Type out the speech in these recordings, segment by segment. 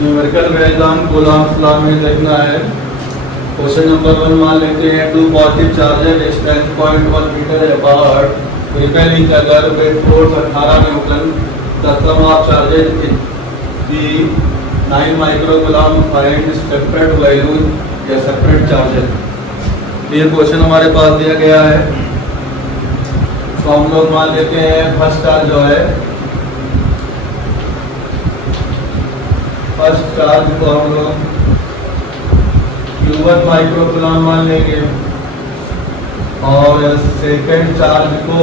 Numerical diagram Coulomb's law में देखना है। क्वेश्चन नंबर 1 मान लेते हैं two positive charges distance 0.1 metre apart repel each other with force 18 newton the sum of charges be 9 micro coulomb find separate value या separate charges. ये question हमारे पास दिया गया है, तो हम लोग मान लेते हैं फर्स्ट चार्ज जो है, फर्स्ट चार्ज को हम लोग Q1 माइक्रो कूलॉम मान लेंगे और सेकेंड चार्ज को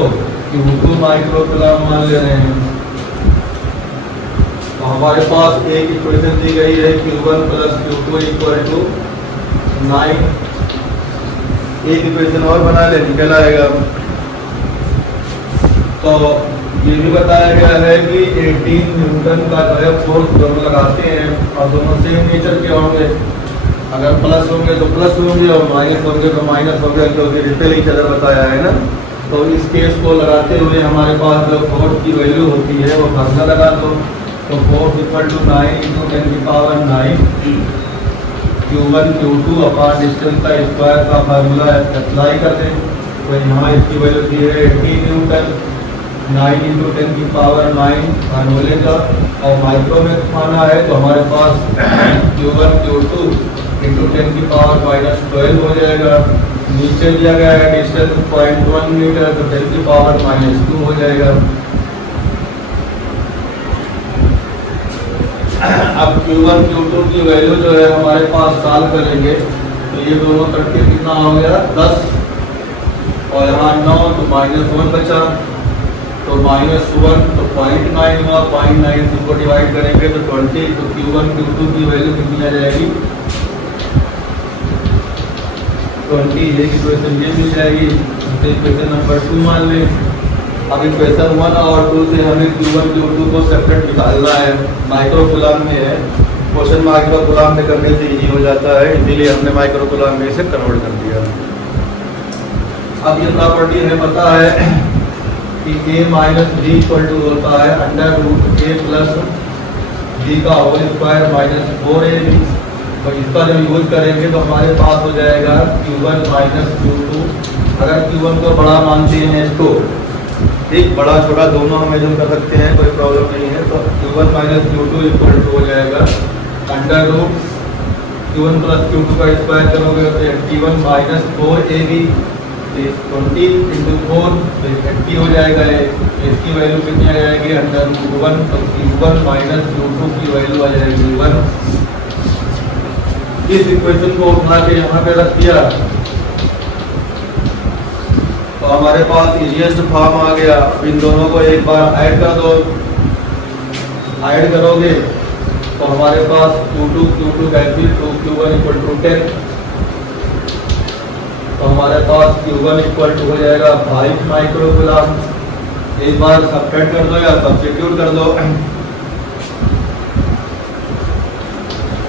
Q2 माइक्रो कूलॉम मान ले रहे हैं। तो हमारे पास एक इक्वेशन दी गई है Q1 plus Q2 equal to 9। एक इक्वेशन और बना ले, निकल आएगा। तो ये भी बताया गया है कि 18 न्यूटन का जो है फोर्स दोनों लगाते हैं और दोनों सेम नेचर के होंगे। अगर प्लस होंगे तो प्लस होंगे और माइनस होंगे तो माइनस होंगे, क्योंकि रिपेल ईच अदर बताया है ना। तो इस केस को लगाते हुए हमारे पास जो फोर्स की वैल्यू होती है वो फार्मूला लगा दो। तो force equal to 9 × 10⁹ Q1 Q2 upon distance का स्क्वायर का फार्मूला अप्लाई कर दें। तो यहाँ इसकी वैल्यू दी है 18 न्यूटन, 9 × 10⁹ फार्मूले का, और माइक्रो में खाना है तो हमारे पास Q1 Q2 × 10⁻⁻12 हो जाएगा। नीचे दिया गया है डिस्टेंस 0.1 मीटर, तो 10⁻⁻2 हो जाएगा। अब Q1 Q2 की वैल्यू जो है हमारे पास सॉल्व करेंगे तो ये दोनों करके कितना हो गया 10 और यहाँ 9 तो -1 बचा, तो -1 तो 0.9 हुआ, 0.9 को डिवाइड करेंगे तो 20। तो Q1 Q2 की वैल्यू कितनी आ जाएगी 20। एक इक्वेशन ये मिल जाएगी। इक्वेशन नंबर 2 मान लें। अब इक्वेशन 1 और 2 से हमें Q1 Q2 को सेपरेट निकालना है। माइक्रो कूलॉम में है, क्वेश्चन माइक्रो कूलॉम में करने से इजी हो जाता है, इसीलिए हमने माइक्रो कूलॉम में से कन्वर्ट कर दिया। अब ये प्रॉपर्टी हमें पता है कि A minus B equal to होता है √A प्लस B का होल स्क्वायर माइनस 4AB। तो इसका जब यूज करेंगे तो हमारे पास हो जाएगा Q1 माइनस Q2। अगर Q1 को बड़ा मानते हैं इसको, ठीक, बड़ा छोटा दोनों हम मेजर कर सकते हैं, कोई प्रॉब्लम नहीं है। तो Q1 minus Q2 equal to हो जाएगा √Q1 प्लस Q2 का स्क्वायर करोगे तो 81 माइनस 4AB 20 × 4 तो 80 हो जाएगा। इसकी वैल्यू कितनी आ जाएगी √1। तो Q1 माइनस Q2 की वैल्यू आ जाएगी 1। इस इक्वेशन को उठा के यहाँ पे रख दिया तो हमारे पास इजीएस्ट फॉर्म आ गया। इन दोनों को एक बार ऐड कर दो, ऐड करोगे तो हमारे पास Q2 cancel, 2Q1 equal to 10। तो हमारे पास Q1 इक्वल टू हो जाएगा 5 माइक्रो कूलॉम। एक बार सब्ट्रैक्ट कर दो या सब्स्टिट्यूट कर दो।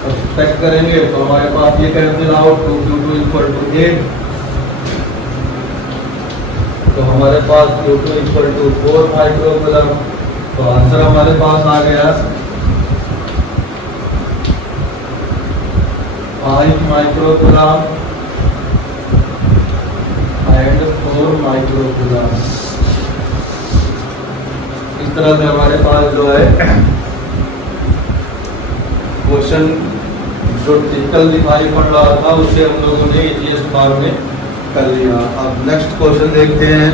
सब्ट्रैक्ट करेंगे तो हमारे पास ये cancel out, 2Q2 equal to 8। तो हमारे पास Q2 equal to 4 micro coulomb. तो आंसर हमारे पास आ गया 5 micro coulomb and 4 micro coulomb. इस तरह से हमारे पास जो है क्वेश्चन जो टिपिकल दिखाई पड़ रहा था उसे हम लोगों ने इजीएस्ट फॉर्म में कर लिया। अब नेक्स्ट क्वेश्चन देखते हैं।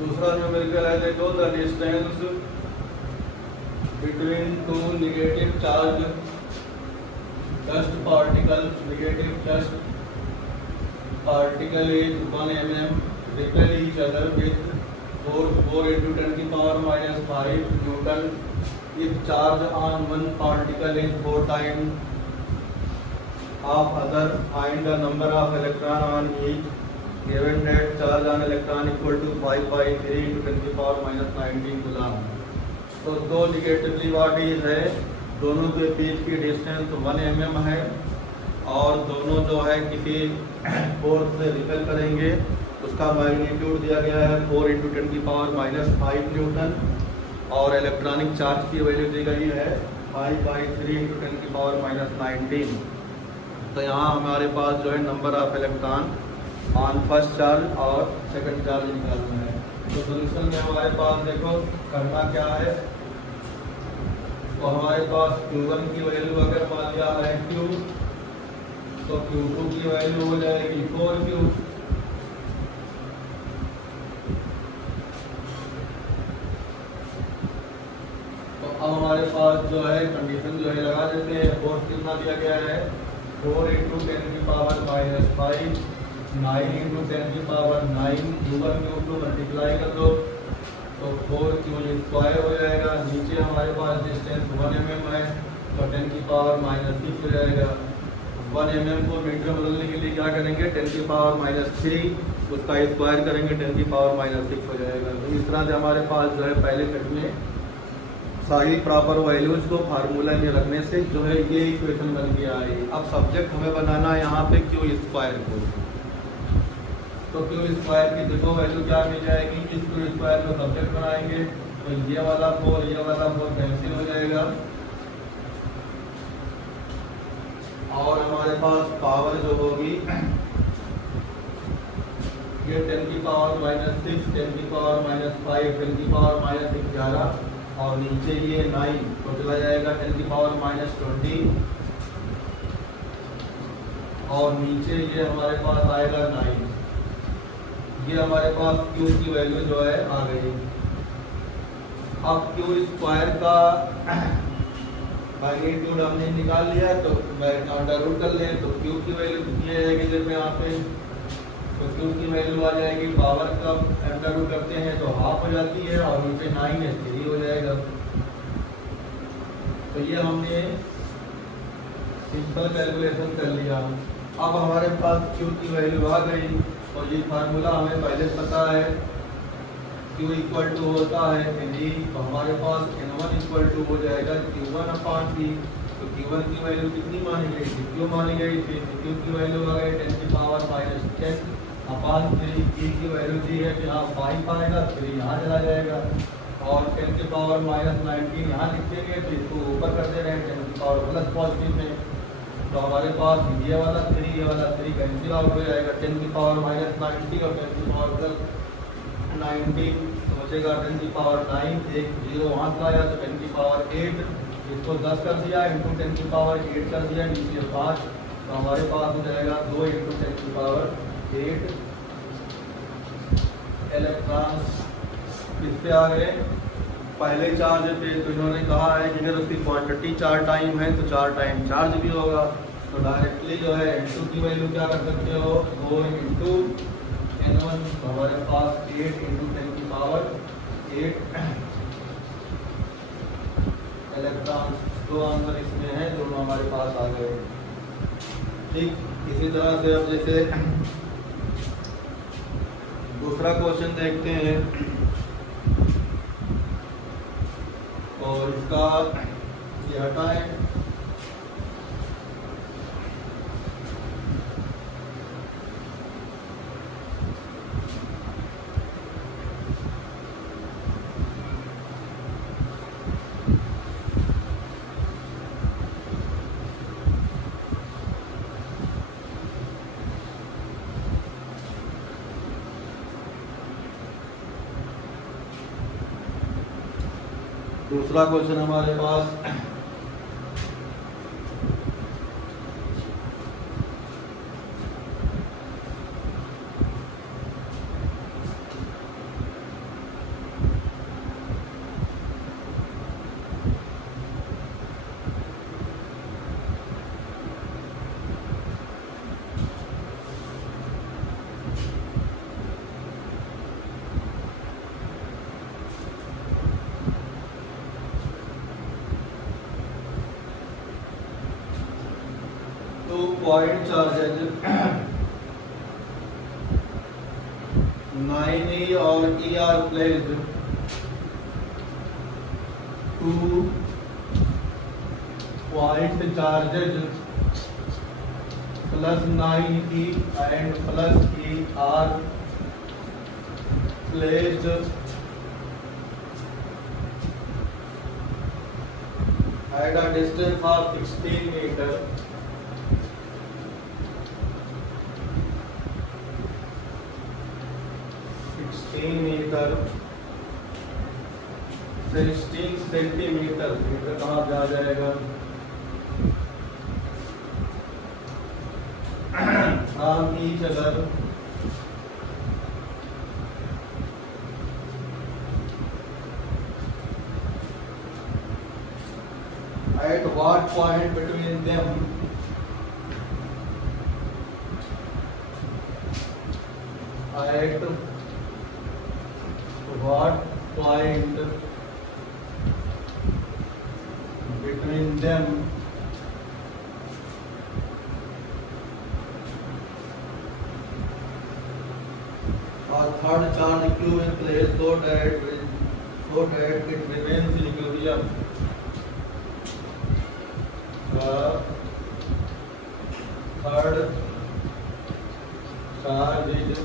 दूसरा न्यूमेरिकल है, देखो the distance between two negative charge dust particle, negative dust particle is 1 mm, repel each other with 4 × 10⁻⁵ Newton. If charge on one particle is 4 times of other, find the number of electron on each. Given that charge on electron equal to 5/3 × 10⁻⁹ Coulomb. तो दो negatively bodies है, दोनों के बीच की distance 1 mm है और दोनों जो है किसी फोर्स से रिपेल करेंगे। उसका मैग्नीट्यूड दिया गया है 4 × 10⁻⁵ न्यूटन और इलेक्ट्रॉनिक चार्ज की वैल्यू दी गई है 5/3 इंटू 10⁻⁻19। तो यहाँ हमारे पास जो है number of electron on first charge और सेकंड चार्ज निकालना है। तो सोल्यूशन में हमारे पास देखो करना क्या है, तो हमारे पास Q1 की वैल्यू अगर मान लिया है Q, तो Q2 की वैल्यू हो जाएगी 4Q। तो अब हमारे पास जो है कंडीशन जो है लगा देते हैं। फोर्स कितना दिया गया है, 4 into 10⁻⁻5, 9 into 10⁻9, U1 Q2 multiply कर दो तो 4Q² हो जाएगा। नीचे हमारे पास डिस्टेंस 1 mm है तो 10⁻⁻6 हो जाएगा। 1 mm को मीटर में बदलने के लिए क्या करेंगे, 10⁻³ उसका स्क्वायर करेंगे, 10⁻6 हो जाएगा। तो इस तरह से हमारे पास जो है पहले सेट में सारी प्रॉपर वैल्यूज को फार्मूला में रखने से जो है ये इक्वेशन बन के आएगी। अब सब्जेक्ट हमें बनाना है यहाँ पे Q² को, तो Q² की देखो वैल्यू क्या मिल जाएगी, इस Q² को सब्जेक्ट बनाएंगे तो ये वाला 4 कैंसिल हो जाएगा। और हमारे पास पावर जो होगी ये 10⁻⁻6, 10⁻⁻5, 10⁻⁻11 और नीचे ये 9 तो चला जाएगा 10⁻⁻20 और नीचे ये हमारे पास आएगा 9। ये हमारे पास Q की वैल्यू जो है आ गई। अब Q² का मैग्नीट्यूड हमने निकाल लिया तो अंडर रूट कर लें तो Q की वैल्यू कितनी आ जाएगी जब यहाँ पे, तो Q की वैल्यू आ जाएगी, पावर का अंडर रूट करते हैं तो हाफ हो जाती है और नीचे 9 है 3 हो जाएगा। तो ये हमने सिंपल कैलकुलेशन कर लिया। अब हमारे पास Q की वैल्यू आ गई और ये फार्मूला हमें पहले पता है, Q इक्वल टू होता है N, तो हमारे पास N1 इक्वल टू हो जाएगा Q1/P। तो Q1 की वैल्यू कितनी मानी गई थी, Q मानी गई थी, तो Q की वैल्यू आ गई 10⁻⁻10 अपान 3। P की वैल्यू दी है कि हाँ 5 आएगा, 3 यहाँ चला जाएगा और 10⁻⁻19 यहाँ लिखेंगे तो इसको ऊपर करते रहे 10⁻+ पॉजिटिव में। तो हमारे पास ये वाला 3 कैंसिल आउट हो जाएगा, 10⁻⁻90 और 10⁻19 तो बचेगा 10⁻9, एक 0 वहाँ से आया तो 10⁻8, इसको 10 कर दिया इंटू 10⁻8 कर दिया, नीचे 5 तो हमारे पास हो जाएगा 2 इंटू 10⁻8 इलेक्ट्रॉन्स। किस पे आ गए, पहले चार्ज पे। तो इन्होंने कहा है कि अगर उसकी क्वांटिटी 4 टाइम है तो 4 टाइम चार्ज भी होगा। तो डायरेक्टली जो है N2 की वैल्यू क्या कर सकते हो, 2 इंटू N1 तो हमारे पास 8 इंटू 10⁻8 इलेक्ट्रॉन। दो आंसर इसमें है, दोनों हमारे पास आ गए। ठीक इसी तरह से अब जैसे दूसरा क्वेश्चन देखते हैं और इसका ये हटाएं। दूसरा क्वेश्चन हमारे पास पॉइंट चार्जेज 9E और ER placed 2 point charges plus 9E and plus ER placed at a distance of 16 meter, metre 16 centimetre, metre कहाँ जा जाएगा, each other at what point between them at what point between them a third charge q in place so that it remains in equilibrium. The third charge is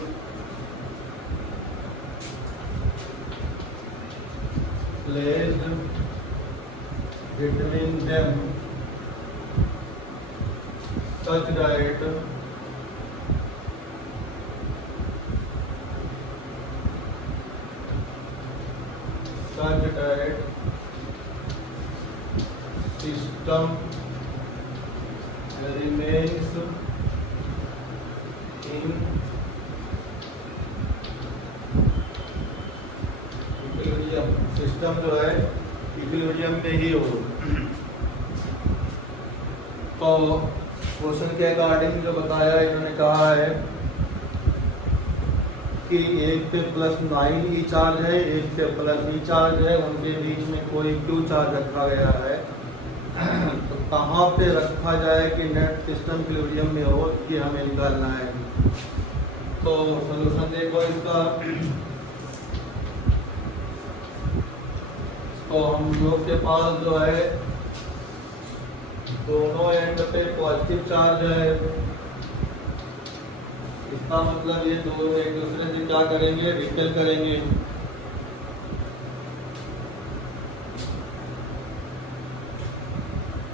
placed between them such that system remains in equilibrium, system जो है equilibrium में ही हो। तो question के according जो बताया इन्होंने कहा है कि एक पे प्लस 9 ई चार्ज है, एक पे प्लस ई चार्ज है, उनके बीच में कोई क्यू चार्ज रखा गया है। तो कहाँ पे रखा जाए कि नेट सिस्टम इक्विलिब्रियम में हो, ये हमें निकालना है। तो सॉल्यूशन देखो इसका। तो हम लोग के पास जो है दोनों एंड पे पॉजिटिव चार्ज है, इसका मतलब ये दोनों एक दूसरे से क्या करेंगे, रिपेल करेंगे।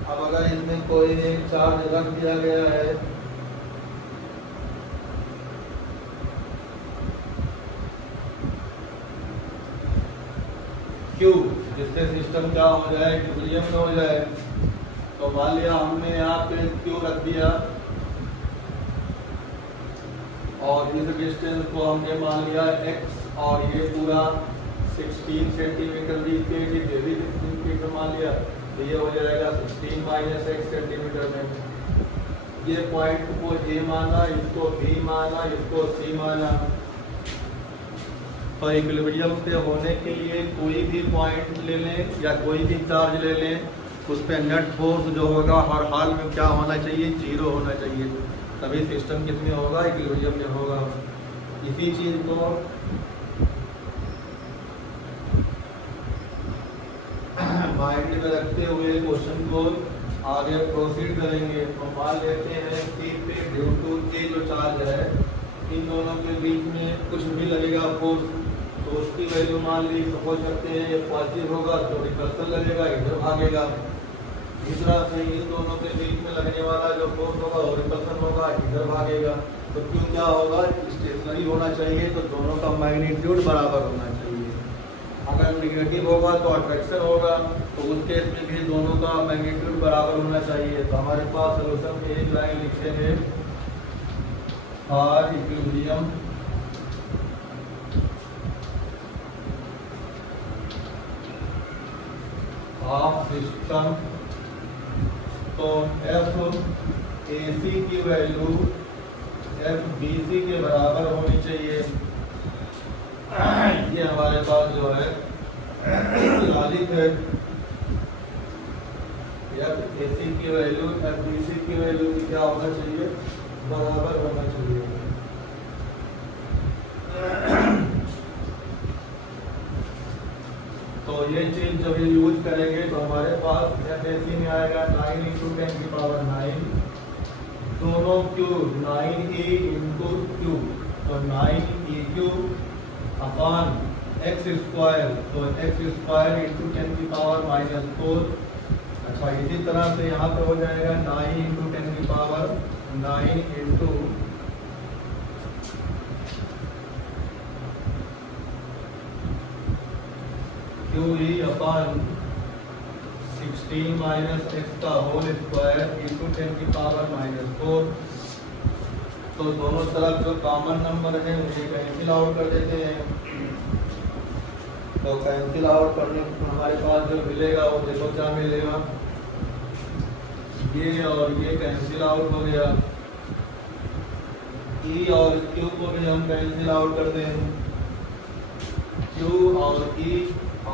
अब अगर इसमें कोई एक चार्ज रख दिया गया है Q, जिससे सिस्टम क्या हो जाए, इक्विलिब्रियम में हो जाए। तो मान लिया हमने यहाँ पे Q रख दिया और इस डिस्टेंस को हमने मान लिया x और ये पूरा 16 सेंटीमीटर दी ये भी 16 सेंटीमीटर मान लिया, तो ये हो जाएगा 16 माइनस x सेंटीमीटर में। ये पॉइंट को A माना, इसको B माना, इसको C माना। तो इक्विलिब्रियम से होने के लिए कोई भी पॉइंट ले लें या कोई भी चार्ज ले लें, उस पर नेट फोर्स जो होगा हर हाल में क्या होना चाहिए, 0 होना चाहिए, तभी सिस्टम किस में होगा, इक्विलिब्रियम में होगा। इसी चीज को माइंड में रखते हुए क्वेश्चन को आगे प्रोसीड करेंगे। तो मान लेते हैं कि पे ड्यू टू के जो चार्ज है, इन दोनों के बीच में कुछ भी लगेगा फोर्स, तो उसकी वैल्यू मान ली सपोज करते हैं ये पॉजिटिव होगा तो रिपल्सन लगेगा, इधर भागेगा। दूसरा से इन दोनों के बीच में लगने वाला जो फोर्स होगा वो रिपल्सन होगा, इधर भागेगा। तो क्यों क्या होगा, स्टेशनरी होना चाहिए, तो दोनों का मैग्नीट्यूड बराबर होना चाहिए। अगर निगेटिव होगा तो अट्रैक्शन होगा, तो उस केस में भी दोनों का मैग्नीट्यूड बराबर होना चाहिए। तो हमारे पास सोल्यूशन में एक लाइन लिखेंगे, और इक्विलिब्रियम ऑफ सिस्टम। तो एफ ए सी की वैल्यू एफ बी सी के बराबर होनी चाहिए। ये हमारे पास जो है लॉजिक है, एफ ए सी की वैल्यू एफ बी सी की वैल्यू की क्या होना चाहिए, बराबर होना चाहिए। तो ये चीज जब ये यूज करेंगे तो हमारे पास एफ में आएगा 9 × 10⁹, दोनों क्यूब 9e × क्यू, तो 9e³ अपॉन x², तो x² × 10⁻⁴। अच्छा, और इसी तरह से यहाँ पे हो जाएगा 9 इंटू 10 की पावर 9 इंटू क्यू ई अपन 16 माइनस एक्स का होल स्क्वायर इंटू 10 की पावर -4। तो दोनों तरफ जो कॉमन नंबर है उन्हें कैंसिल आउट कर देते हैं। तो कैंसिल आउट करने पर हमारे पास जो मिलेगा वो देखो क्या मिलेगा, ये और ये कैंसिल आउट हो गया। ई और क्यू को भी हम कैंसिल आउट कर दें, क्यू और ई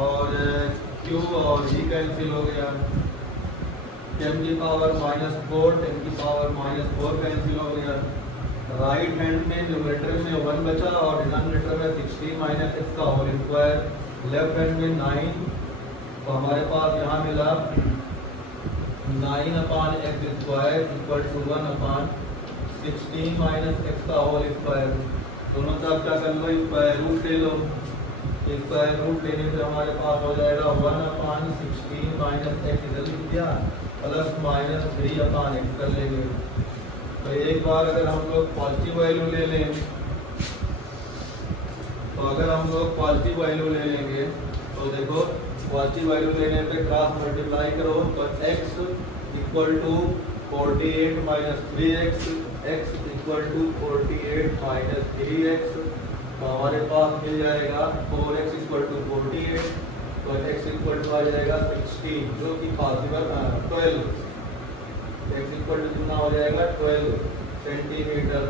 और क्यू और ई कैंसिल हो गया। 10 की पावर -4 10 की पावर -4 कैंसिल हो गया। राइट हैंड में न्यूमरेटर में 1 बचा और डिनोमिनेटर में 16 माइनस एक्स का होल स्क्वायर। लेफ्ट हैंड में 9, तो हमारे पास यहाँ मिला 9 upon x square equal to 1 upon 16 minus x का होल स्क्वायर। दोनों तरफ क्या कर लो, स्क्वायर रूट ले लो। स्क्वायर रूट लेने से हमारे पास हो जाएगा 1 अपान 16 माइनस एक्स, इधर लिख दिया, प्लस -3 अपान एक्स कर लेंगे। तो एक बार अगर हम लोग पॉजिटिव वैल्यू ले लें, तो अगर हम लोग पॉजिटिव वैल्यू ले लेंगे तो देखो पॉजिटिव वैल्यू लेने पे क्रॉस मल्टीप्लाई करो तो x equal to 48 minus 3x, x equal to 48 minus 3x। तो हमारे पास मिल जाएगा 4x इक्वल टू 48, तो x इक्वल टू आ जाएगा 16 जो कि पॉसिबल 12, x इक्वल टू कितना हो जाएगा 12 सेंटीमीटर।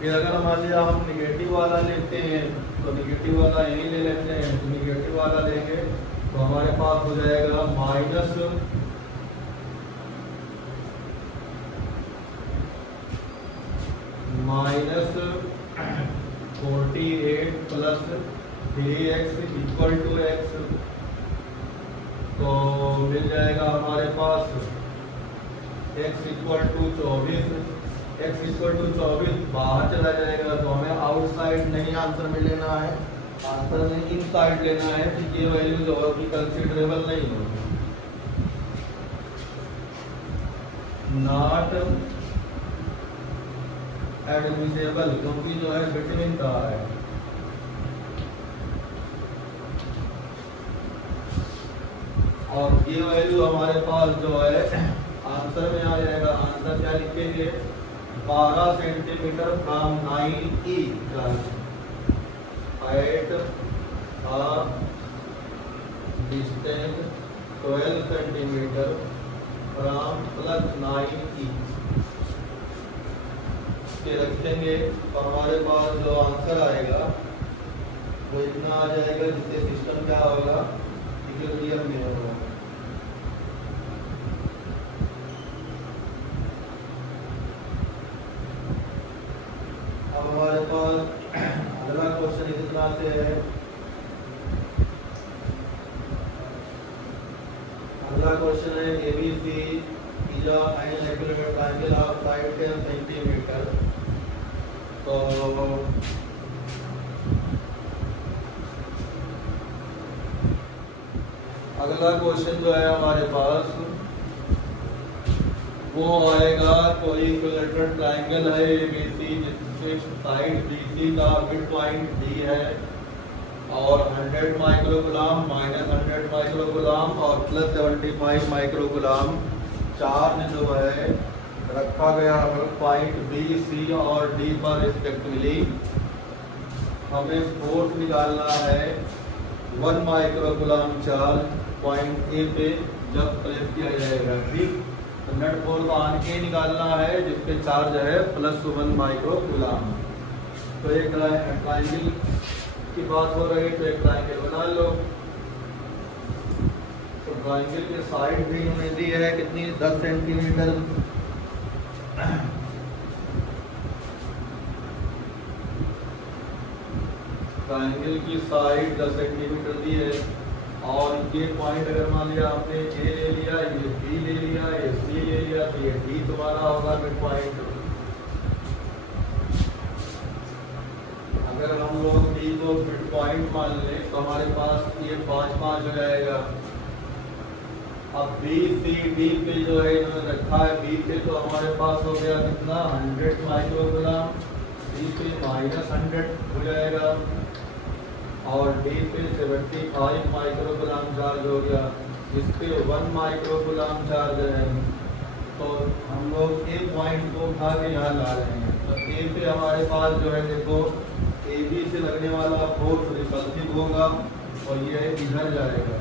फिर अगर मान लिया हम निगेटिव वाला लेते हैं तो निगेटिव वाला यही ले लेते हैं, तो निगेटिव वाला लेंगे तो हमारे पास हो जाएगा -48 plus 3x equal to x। तो मिल जाएगा हमारे पास x equal to 24, x equal to 24 बाहर चला जाएगा तो हमें आउटसाइड नहीं आंसर में लेना है, आंसर में इनसाइड लेना है कि ये वैल्यू जो होगी कंसिडरेबल नहीं होगी, नॉट एडमिसेबल, क्योंकि जो है बिटवीन का है। और ये वैल्यू हमारे पास जो है आंसर में आ जाएगा। आंसर क्या लिखेंगे, 12 centimetre from 9E at a distance 12 centimetre from plus 9E के रखेंगे तो हमारे पास जो आंसर आएगा वो इतना आ जाएगा, जिससे सिस्टम क्या होगा, इक्विलिब्रियम में होगा। अब हमारे पास अगला क्वेश्चन इस तरह से है। अगला क्वेश्चन है ABC is an equilateral triangle of side 10 centimetre. तो अगला क्वेश्चन जो है हमारे पास वो आएगा, कोई इक्विलैटरल ट्रायंगल है ABC जिसके साइड BC का मिड पॉइंट D है और 100 माइक्रोगुलाम -100 माइक्रोगुलाम और +75 माइक्रोगुलाम चार्ज जो है रखा गया है पॉइंट B, C और D पर रिस्पेक्टिवली। हमें फोर्स निकालना है 1 माइक्रोगुलाम चार्ज पॉइंट A पे जब प्लेस किया जाएगा, ठीक। तो नेट फोर्स आन के निकालना है जिसपे चार्ज है +1 माइक्रोगुलाम। तो एक ट्रायंगल की बात हो रही तो एक ट्रायंगल बना लो। तो ट्रायंगल की साइड भी हमें दी है कितनी, 10 सेंटीमीटर। ट्रायंगल की साइड 10 सेंटीमीटर दी है और ये पॉइंट अगर मान लिया आपने A ले लिया, ये B ले लिया, ये C ले लिया, तो ये D तुम्हारा होगा मिड पॉइंट। अगर हम लोग डी को मिड पॉइंट मान लें तो हमारे पास ये 5 हो जाएगा। अब बी सी डी पे जो है इन्होंने रखा है, बी पे तो हमारे पास हो गया कितना 100 माइक्रोग्राम, डी पे -100 हो जाएगा और डी पे 75 माइक्रोग्राम चार्ज हो गया, इस पे 1 माइक्रोग्राम चार्ज है। तो हम लोग ए पॉइंट को उठा के यहाँ ला रहे हैं। तो ए पे हमारे पास जो है देखो ए बी से लगने वाला फोर्स रिपल्सिव होगा और ये इधर जाएगा।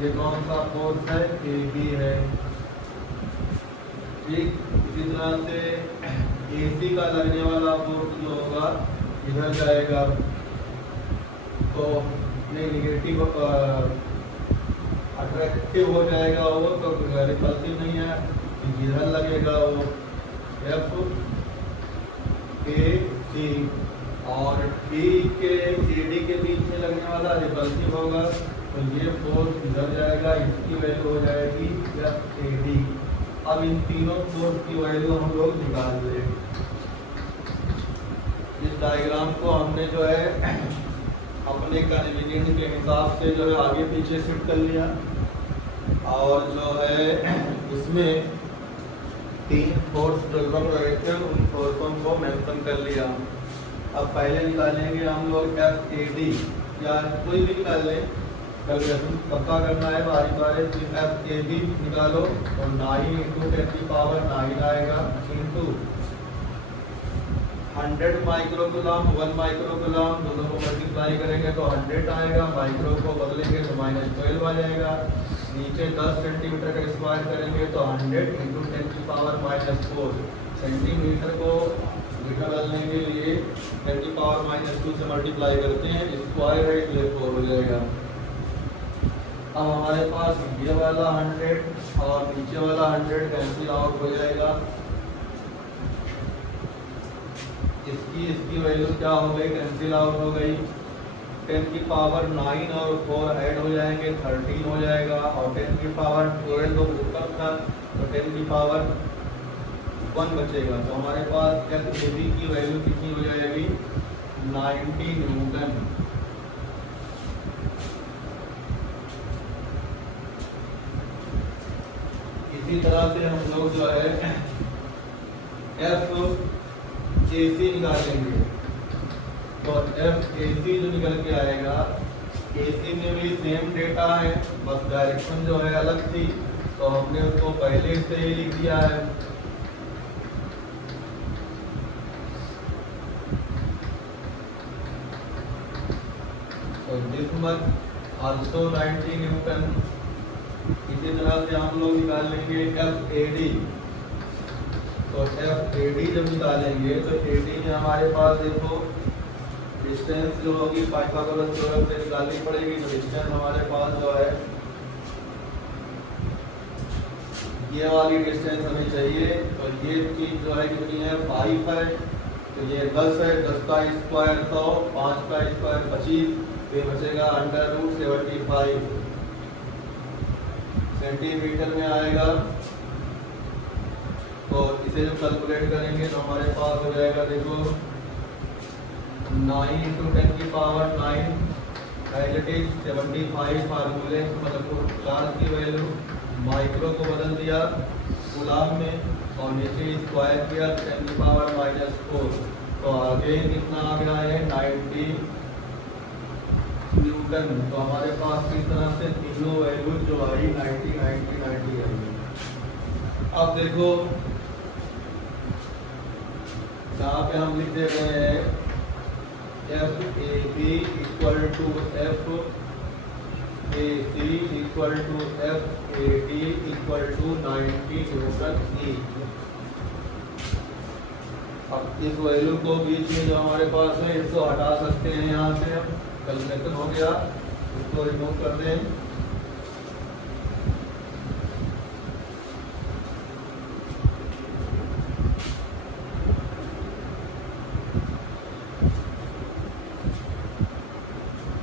ये कौन सा फोर्स है? ए बी है। ठीक इसी तरह से ए सी का लगने वाला फोर्स जो होगा इधर जाएगा, तो नहीं निगेटिव अट्रैक्टिव हो जाएगा वो, तो रिपल्सिव नहीं है, इधर लगेगा वो एफ ए सी और डी के सी डी के बीच में लगने वाला रिपल्सिव होगा, तो ये फोर्स इधर जाएगा, इसकी वैल्यू हो जाएगी एफ ए डी। अब इन तीनों फोर्स की वैल्यू हम लोग निकाल लें। इस डायग्राम को हमने जो है अपने कन्वीनियंट के हिसाब से जो है आगे पीछे शिफ्ट कर लिया और जो है इसमें 3 फोर्स डायग्राम रहे थे, उन फोर्सों को मेंशन कर लिया। अब पहले निकालेंगे हम लोग एफ ए डी या कोई भी निकाल लें, कैलकुलेशन पक्का करना है बारी बारी। एफ ए बी निकालो और 9 × 10⁹ आएगा इंटू 100 माइक्रोग्राम 1 माइक्रोग्राम दोनों को मल्टीप्लाई करेंगे तो 100 आएगा, माइक्रो को बदलेंगे तो -12 आ जाएगा। नीचे 10 सेंटीमीटर का स्क्वायर करेंगे तो 100 × 10⁻⁴ सेंटीमीटर को मीटर बदलने के लिए 10⁻⁻² से मल्टीप्लाई करते हैं, स्क्वायर है इसलिए 4 हो जाएगा। अब हमारे पास ये वाला 100 और नीचे वाला 100 कैंसिल आउट हो जाएगा। इसकी वैल्यू क्या हो गई? कैंसिल आउट हो गई। 10⁹ और 4 ऐड हो जाएंगे 13 हो जाएगा और 10⁻12 तो ऊपर था तो 10⁻1 बचेगा। तो हमारे पास एफ ए बी की वैल्यू कितनी हो जाएगी? 90 न्यूटन। इसी तरह से हम लोग जो है एफ ए सी निकालेंगे तो एफ ए सी जो निकल के आएगा, ए सी में भी सेम डेटा है, बस डायरेक्शन जो है अलग थी तो हमने उसको पहले से ही लिख दिया है। तो दिस मच आल्सो 90 न्यूटन। इसी तरह से हम लोग निकाल लेंगे एफ ए डी। तो एफ ए डी जब निकालेंगे तो ए डी में हमारे पास देखो डिस्टेंस जो होगी पाइथागोरस थ्योरम से निकालनी पड़ेगी। तो डिस्टेंस हमारे पास जो है ये वाली डिस्टेंस हमें चाहिए, तो ये चीज जो है कितनी है? 5 है, तो ये 10 है, 10 का स्क्वायर 100, 5 का स्क्वायर 25, फिर बचेगा √75 सेंटीमीटर में आएगा। तो इसे जब कैलकुलेट करेंगे तो हमारे पास हो जाएगा देखो 9 × 10⁹ एज इट इज 75 फार्मूले मतलब चार्ज की वैल्यू माइक्रो को बदल दिया कूलाम में और नीचे स्क्वायर किया 10⁻⁻⁴। तो आगे कितना आ गया है? 90 न्यूटन। तो हमारे पास इस तरह से तीनों वैल्यू जो आई 90 90 90 आई। अब देखो यहाँ पे हम लिख दे रहे हैं F A B equal to F A C equal to F A D equal to 90 newton each. अब इस वैल्यू को बीच में जो हमारे पास है इसको हटा सकते हैं, यहाँ से हम कैलकुलेशन हो गया, इसको रिमूव कर दें।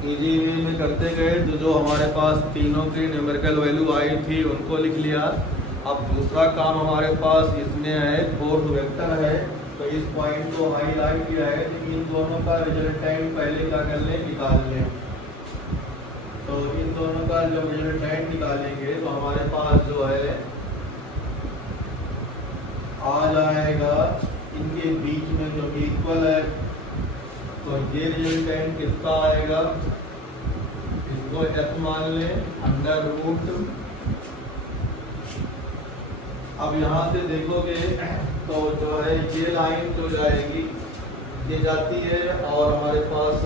इजी वे में करते गए जो हमारे पास तीनों की न्यूमेरिकल वैल्यू आई थी उनको लिख लिया। अब दूसरा काम हमारे पास इसमें है फोर्स वेक्टर है, तो तो इस पॉइंट को हाईलाइट किया है कि इन दोनों का रिजल्टेंट पहले क्या कर लें, निकाल लें। तो इन दोनों का जो रिजल्टेंट निकालेंगे तो हमारे पास जो है आ जाएगा इनके बीच में जो इक्वल है। तो ये रिजल्टेंट किसका आएगा, इसको f मान लें अंडर रूट। अब यहाँ से देखोगे तो जो है ये लाइन जो जाएगी ये जाती है और हमारे पास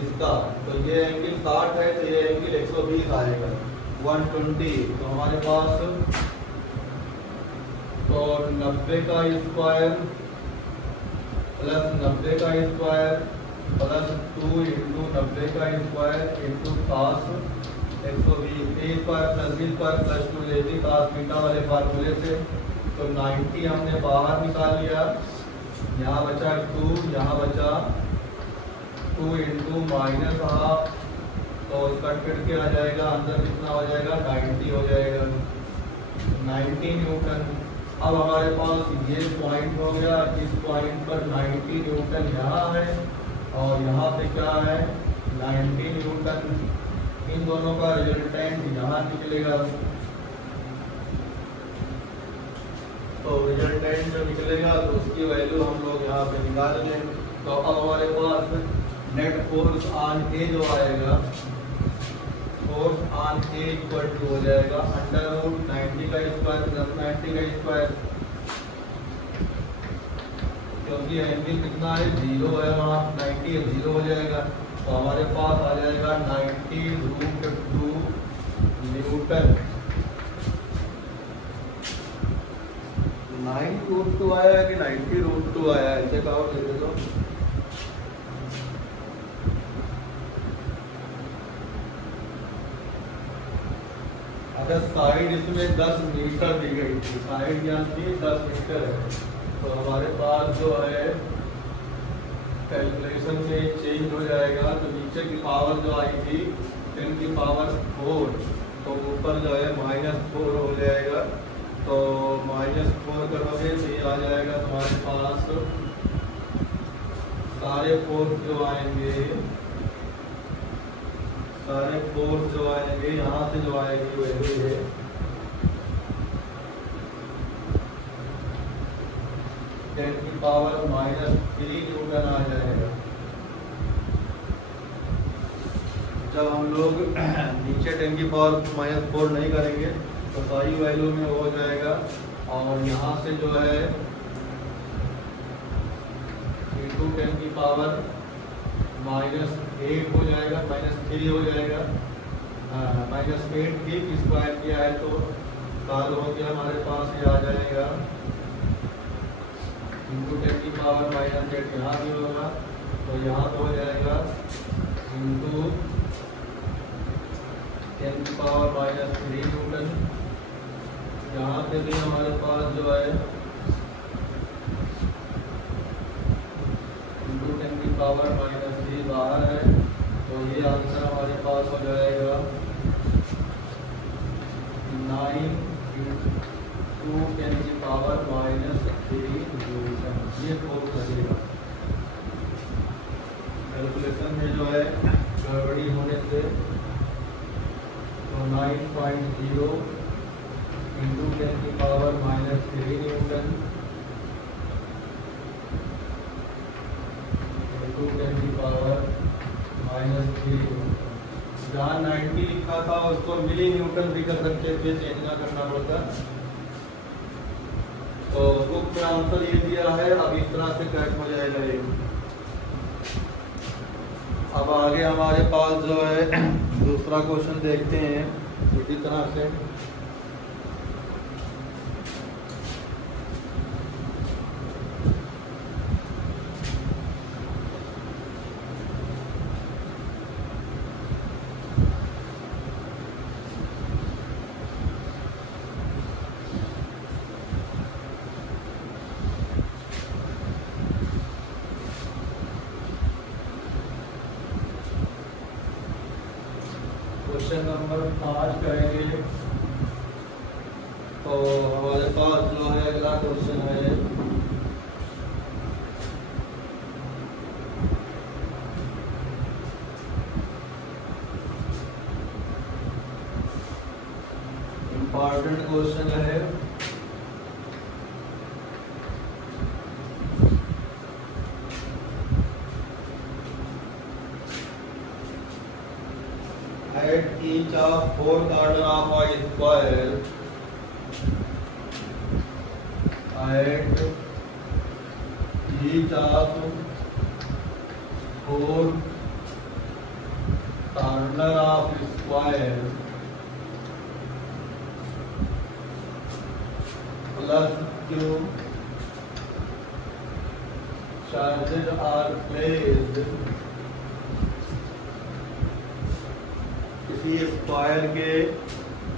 इसका तो ये एंगल 60 है तो ये एंगल 120 आएगा 120। तो हमारे पास तो 90 का स्क्वायर प्लस 90 का स्क्वायर प्लस 2 इंटू 90 का square into cos 120 a square plus b square plus 2ab cos theta वाले फार्मूले से। तो 90 हमने बाहर निकाल लिया, यहाँ बचा 2, यहाँ बचा 2 इंटू माइनस हाफ, तो कट कट के आ जाएगा, अंदर कितना हो जाएगा 90 हो जाएगा 90 न्यूटन। अब हमारे पास ये पॉइंट हो गया, इस पॉइंट पर 90 न्यूटन यहाँ है और यहाँ पे क्या है 90 न्यूटन। इन दोनों का रिजल्टेंट यहाँ निकलेगा। तो रिजल्टेंट जो निकलेगा तो उसकी वैल्यू हम लोग यहाँ पे निकाल लें। तो अब हमारे पास नेट फोर्स ऑन ए जो आएगा, force on A equal to हो जाएगा अंडर रूट 90 का स्क्वायर प्लस 90 का स्क्वायर, क्योंकि एंगल कितना है 0 है, वहाँ 90 है 0 हो जाएगा। तो हमारे पास आ जाएगा 90 रूट 2 न्यूटन। 9 रूट 2 आया है कि 90 रूट 2 आया है, ऐसे कहो ले दो। अगर साइड इसमें 10 मीटर दी गई थी, साइड यहाँ थी 10 मीटर है, तो हमारे पास जो है कैलकुलेशन से चेंज हो जाएगा। तो नीचे की पावर जो आई थी 10 की पावर 4, तो ऊपर जो है -4 हो जाएगा। तो -4 करोगे तो ये आ जाएगा तुम्हारे पास सारे फोर्स जो आएंगे, सारे फोर्स जो आएंगे यहाँ से जो आएगी वही है 10 की पावर -3 न्यूटन आ जाएगा। जब हम लोग नीचे 10 की पावर -4 नहीं करेंगे तो सही वैल्यू में हो जाएगा। और यहाँ से जो है इंटू 10 की पावर -8 हो जाएगा, -3 हो जाएगा, -8 भी स्क्वायर किया है तो साल हो गया हमारे पास ये आ जाएगा इंटू 10 की पावर -8 यहाँ भी होगा तो यहाँ तो हो जाएगा इंटू 10 की पावर -3 न्यूटन। यहाँ पे भी हमारे पास जो है इंटू 10 की पावर -3 बाहर है, तो ये आंसर हमारे पास हो जाएगा 9 इंटू 10 की पावर -3 न्यूटन। ये फोर्स लगेगा। कैलकुलेशन में जो है गड़बड़ी होने से तो 9.0 इंटू 10 की पावर -3 न्यूटन इंटू 10 की पावर -3 न्यूटन। जहाँ 90 लिखा था उसको मिली न्यूटन भी कर सकते थे, चेंज ना करना पड़ता। तो बुक में आंसर ये दिया है, अब इस तरह से कैच हो जाएगा ये। अब आगे हमारे पास जो है दूसरा क्वेश्चन देखते हैं इसी तरह से। क्वेश्चन नंबर 5 करेंगे। तो हमारे पास जो है अगला क्वेश्चन है इम्पॉर्टेंट क्वेश्चन है। At each of 4 corners of a square, at each of 4 corners of square plus Q charges are placed इसी स्क्वायर के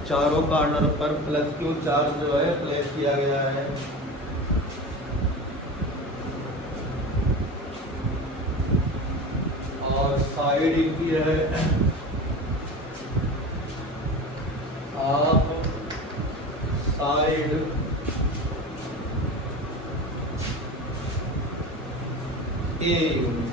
चारों कॉर्नर पर प्लस क्यू चार्ज जो है प्लेस किया गया है। और साइड इनकी है of side a unit.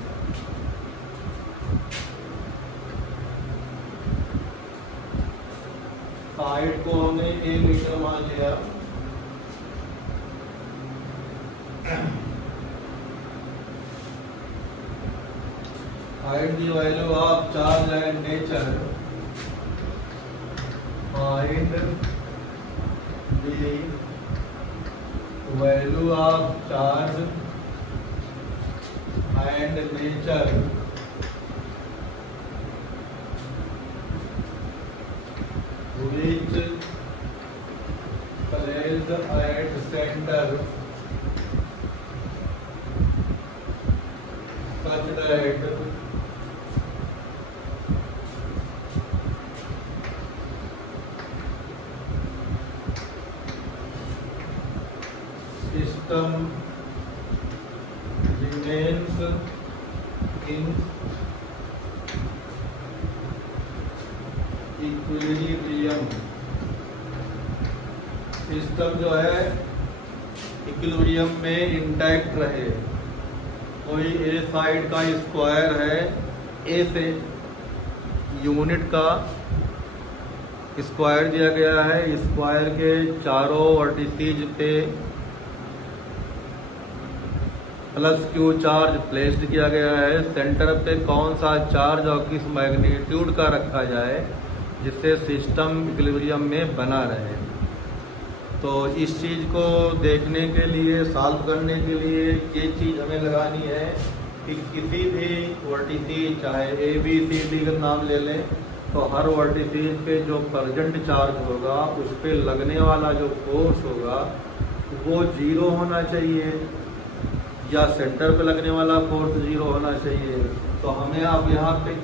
Side को हमने ए मीटर मान लिया। हाइट की value of charge and nature, find the value of charge and nature which placed at center such that system remains in equilibrium. System जो है equilibrium में intact रहे। कोई ए साइड का स्क्वायर है, ए से यूनिट का स्क्वायर दिया गया है। स्क्वायर के चारों वर्टिसेज पे प्लस क्यू चार्ज प्लेस्ड किया गया है। सेंटर पे कौन सा चार्ज और किस मैग्नीट्यूड का रखा जाए जिससे सिस्टम इक्विलिब्रियम में बना रहे। तो इस चीज़ को देखने के लिए, सॉल्व करने के लिए ये चीज़ हमें लगानी है कि किसी भी वर्टिसेज, चाहे ए बी सी डी का नाम ले लें, तो हर वर्टिसेज पे जो प्रेजेंट चार्ज होगा उस पे लगने वाला जो फोर्स होगा वो 0 होना चाहिए या सेंटर पे लगने वाला फोर्स 0 होना चाहिए। तो हमें अब यहाँ पे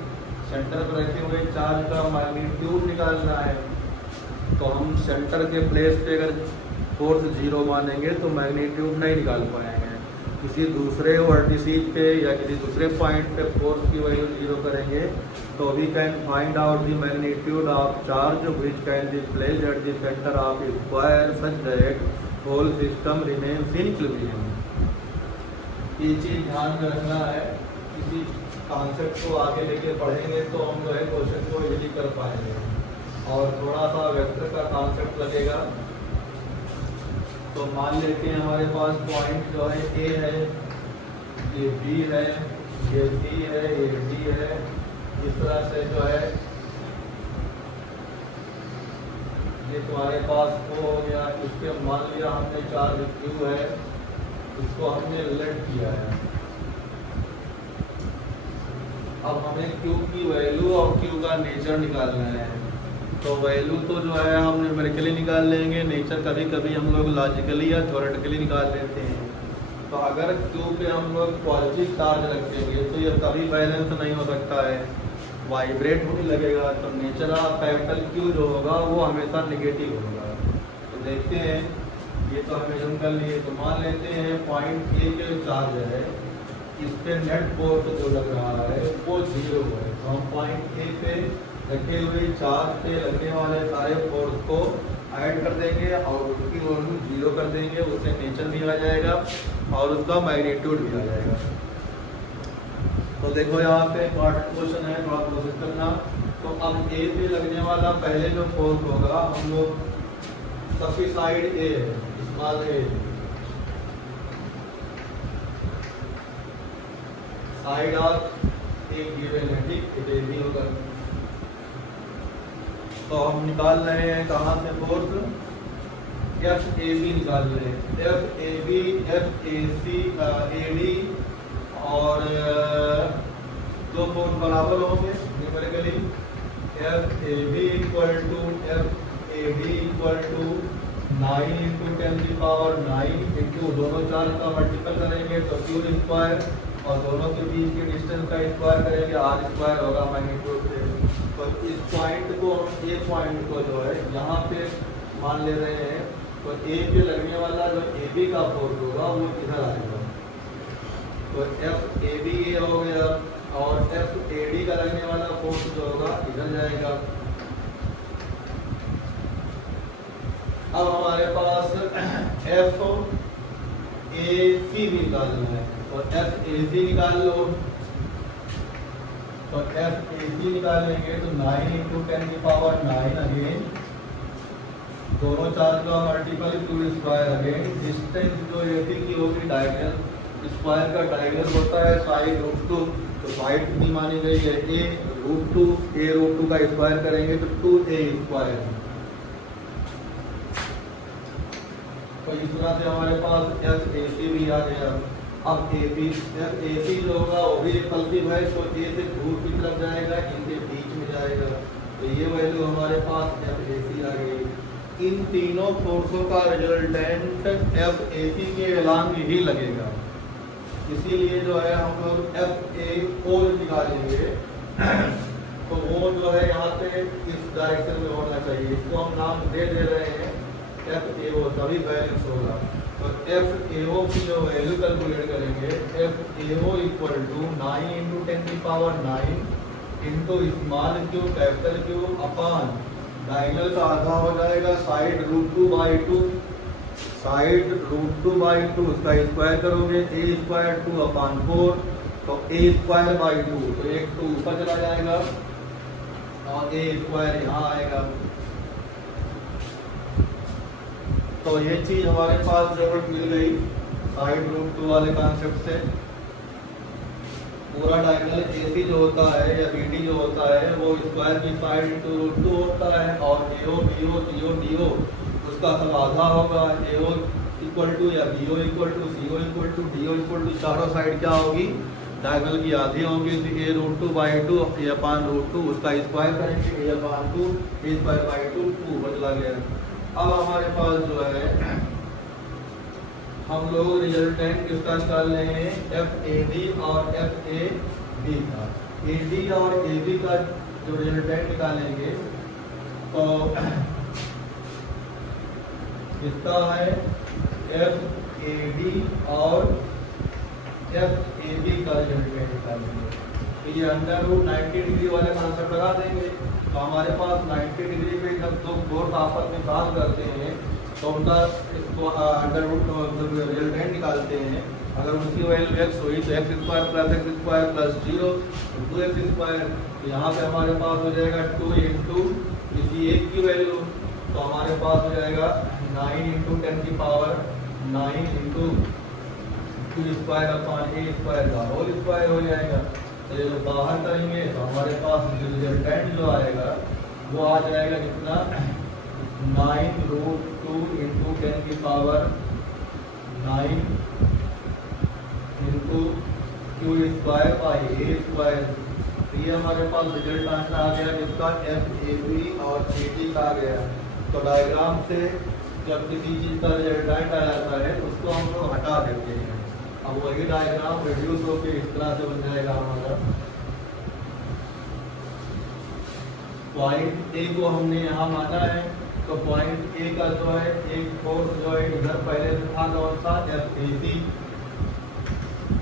सेंटर पर रखे हुए चार्ज का मैग्नीट्यूड निकालना है। तो हम सेंटर के प्लेस पे अगर फोर्स 0 मानेंगे तो मैग्नीट्यूड नहीं निकाल पाएंगे। किसी दूसरे वर्टिसेज पे या किसी दूसरे पॉइंट पे फोर्स की वैल्यू 0 करेंगे तो we can find out the magnitude of charge which can be placed at the centre of square such that whole system remains in equilibrium. ये चीज़ ध्यान में रखना है। किसी कॉन्सेप्ट को आगे लेके पढ़ेंगे तो हम जो है क्वेश्चन को इजीली कर पाएंगे। और थोड़ा सा वेक्टर का कॉन्सेप्ट लगेगा। तो मान लेते हैं हमारे पास पॉइंट जो है ए है, ये बी है, ये सी है, ये डी है। इस तरह से जो है ये तुम्हारे पास वो हो गया। इसके मान लिया हमने चार्ज क्यू है, इसको हमने लेट किया है। अब हमें Q की वैल्यू और Q का नेचर निकालना है। तो वैल्यू तो जो है हम न्यूमेरिकली निकाल लेंगे, नेचर कभी कभी हम लोग लॉजिकली या थ्योरेटिकली निकाल लेते हैं। तो अगर Q पे हम लोग पॉजिटिव चार्ज रखेंगे तो ये कभी बैलेंस नहीं हो सकता है, वाइब्रेट होने लगेगा। तो नेचर ऑफ कैपिटल Q जो होगा वो हमेशा नेगेटिव होगा। तो देखते हैं, ये तो हमें जम कर लिए। तो मान लेते हैं पॉइंट ए के चार्ज है, इस पे नेट फोर्स जो लग रहा है वो 0 है। तो हम पॉइंट ए पे रखे हुए चार्ज पे लगने वाले सारे फोर्स को ऐड कर देंगे और उसकी वैल्यू 0 कर देंगे। उससे नेचर भी आ जाएगा और उसका मैग्नीट्यूड भी आ जाएगा। तो देखो यहाँ पे इम्पॉर्टेंट क्वेश्चन है, थोड़ा प्रोसेस करना। तो अब ए पे लगने वाला पहले जो फोर्स होगा हम लोग सबकी साइड ए है, स्मॉल ए, साइड ऑफ एक गिवन है, ठीक, ये भी होगा। तो हम निकाल रहे हैं कहाँ से फोर्स, एफ ए बी निकाल रहे हैं, F A B, F A C, A D, और दो फोर्स बराबर होंगे numerically, F A B equal to F A D equal to 9 into 10 की पावर 9 इंटू दोनों चार्ज का मल्टीपल करेंगे तो क्यू स्क्वायर, और दोनों के बीच के डिस्टेंस का स्क्वायर करेंगे, आर स्क्वायर होगा मैग्नीट्यूड से। तो इस पॉइंट को, ए पॉइंट को जो है यहाँ पे मान ले रहे हैं, तो ए पे लगने वाला जो ए बी का फोर्स होगा वो इधर आएगा, तो एफ ए बी ए हो गया, और एफ ए डी का लगने वाला फोर्स जो होगा इधर जाएगा। अब हमारे पास एफ ए सी भी निकालना है, तो एफ ए सी निकाल लो, तो एफ ए सी निकालेंगे तो 9 इंटू 10 की पावर 9 अगेन, दोनों चार्ज का multiple Q square again, distance जो ए सी की होगी डायगोनल, स्क्वायर का डायगोनल होता है साइड रूट 2, तो साइड कितनी मानी गई है ए रूट 2, ए रूट 2 का स्क्वायर करेंगे तो 2a स्क्वायर। तो इस तरह से हमारे पास एफ ए सी भी आ गया। अब ए बी, एफ ए सी जो होगा वो भी रिपल्सिव है, तो ए से दूर की तरफ जाएगा, इनके बीच में जाएगा, तो ये वैल्यू हमारे पास एफ ए सी आ गई। इन तीनों फोर्सों का रिजल्टेंट एफ ए सी के एलांग ही लगेगा, इसीलिए जो है हम लोग एफ ए ओ निकालेंगे, तो वो जो है यहाँ पे इस डायरेक्शन में होना चाहिए, इसको हम नाम दे रहे हैं एफ ए ओ, तभी बैलेंस होगा। तो एफ ए ओ की जो वैल्यू कैलकुलेट करेंगे, F A O equal to 9 into 10 की power 9 into small Q capital Q upon diagonal का आधा हो जाएगा side root 2 by 2, side root 2 by 2 उसका स्क्वायर करोगे ए स्क्वायर 2 अपॉन 4, तो ए स्क्वायर बाई 2, तो एक 2 ऊपर चला जाएगा और ए स्क्वायर यहाँ आएगा। तो ये चीज हमारे पास जो मिल गई साइड रूट 2 वाले कॉन्सेप्ट से। पूरा डायगोनल एसी जो होता है या बीडी जो होता है वो स्क्वायर की साइड इंटू रूट 2 होता है, और एओ बीओ सीओ डीओ उसका सब आधा होगा, एओ इक्वल टू या BO equal to CO equal to DO equal to, चारों साइड क्या होगी डायगोनल की आधी होगी, तो a root 2 by 2 a upon root 2 उसका स्क्वायर करेंगे, ए अपान 2 ए स्क्वायर बाई 2 2 बदला गया। अब हमारे पास जो है हम लोग रिजल्टेंट किसका निकाल रहे हैं, एफ ए डी और एफ ए बी का। ए डी और ए बी का जो रिजल्टेंट निकालेंगे तो इसका है एफ ए डी और एफ ए बी का रिजल्टेंट निकालेंगे, तो ये अंडर रूट 90 डिग्री वाले कॉन्सेप्ट लगा देंगे। तो हमारे पास 90 डिग्री पे जब दो फोर्स आपस में बात करते हैं तो उनका इसको अंडर रूट रिजल्टेंट निकालते हैं। अगर उनकी वैल्यू एक्स हुई तो X square plus 0 two X square, तो यहाँ पे हमारे पास हो जाएगा 2 इंटू इसी एक की वैल्यू, तो हमारे पास हो जाएगा 9 इंटू 10 की पावर 9 इंटू 2 स्क्वायर अपॉन ए स्क्वायर का होल स्क्वायर हो जाएगा। तो ये जो बाहर करेंगे तो हमारे पास रिजल्टेंट जो आएगा वो आ जाएगा कितना, 9 रूट 2 इंटू 10 की power 9 into Q square by A square. तो ये हमारे पास रिजल्ट आंसर आ गया जिसका एफ ए बी और ए डी का आ गया। तो डायग्राम से जब किसी चीज़ का रिजल्टेंट आ जाता है उसको हम लोग हटा देते हैं, अब वही डायग्राम रिड्यूस होकर इस तरह से बन जाएगा हमारा। पॉइंट ए को हमने यहाँ माना है, तो पॉइंट ए का जो है एक फोर्स जो है इधर पहले से था कौन सा, एफ ए सी,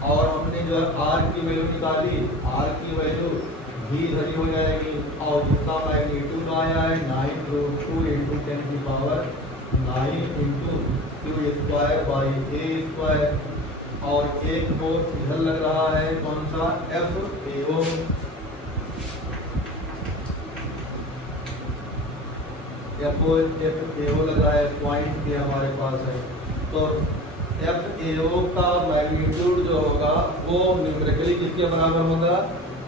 और हमने जो है आर की वैल्यू निकाली, आर की वैल्यू भी धरी हो जाएगी, और जिसका मैग्नीट्यूड आया है 9 रूट 2 इंटू 10 की power 9 into Q square by A square, और एक फोर्स इधर लग रहा है कौन सा, F A O. F suppose F A O लगा है, पॉइंट ए हमारे पास है, तो एफ ए ओ का मैग्नीट्यूड जो होगा वो न्यूमेरिकली किसके बराबर होगा,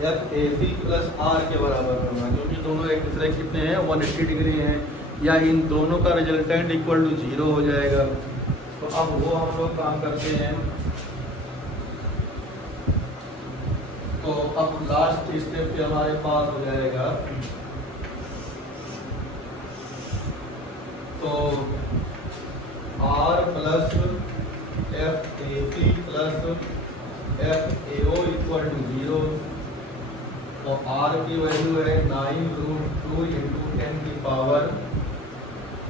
F A C plus R के बराबर होगा, क्योंकि दोनों एक दूसरे कितने हैं 180 डिग्री हैं, या इन दोनों का रिजल्टेंट इक्वल टू 0 हो जाएगा। तो अब वो हम लोग काम करते हैं। तो अब लास्ट स्टेप पे हमारे पास हो जाएगा, तो R plus F A C plus F A O equal to 0। तो R की वैल्यू है 9√2 इंटू 10 की power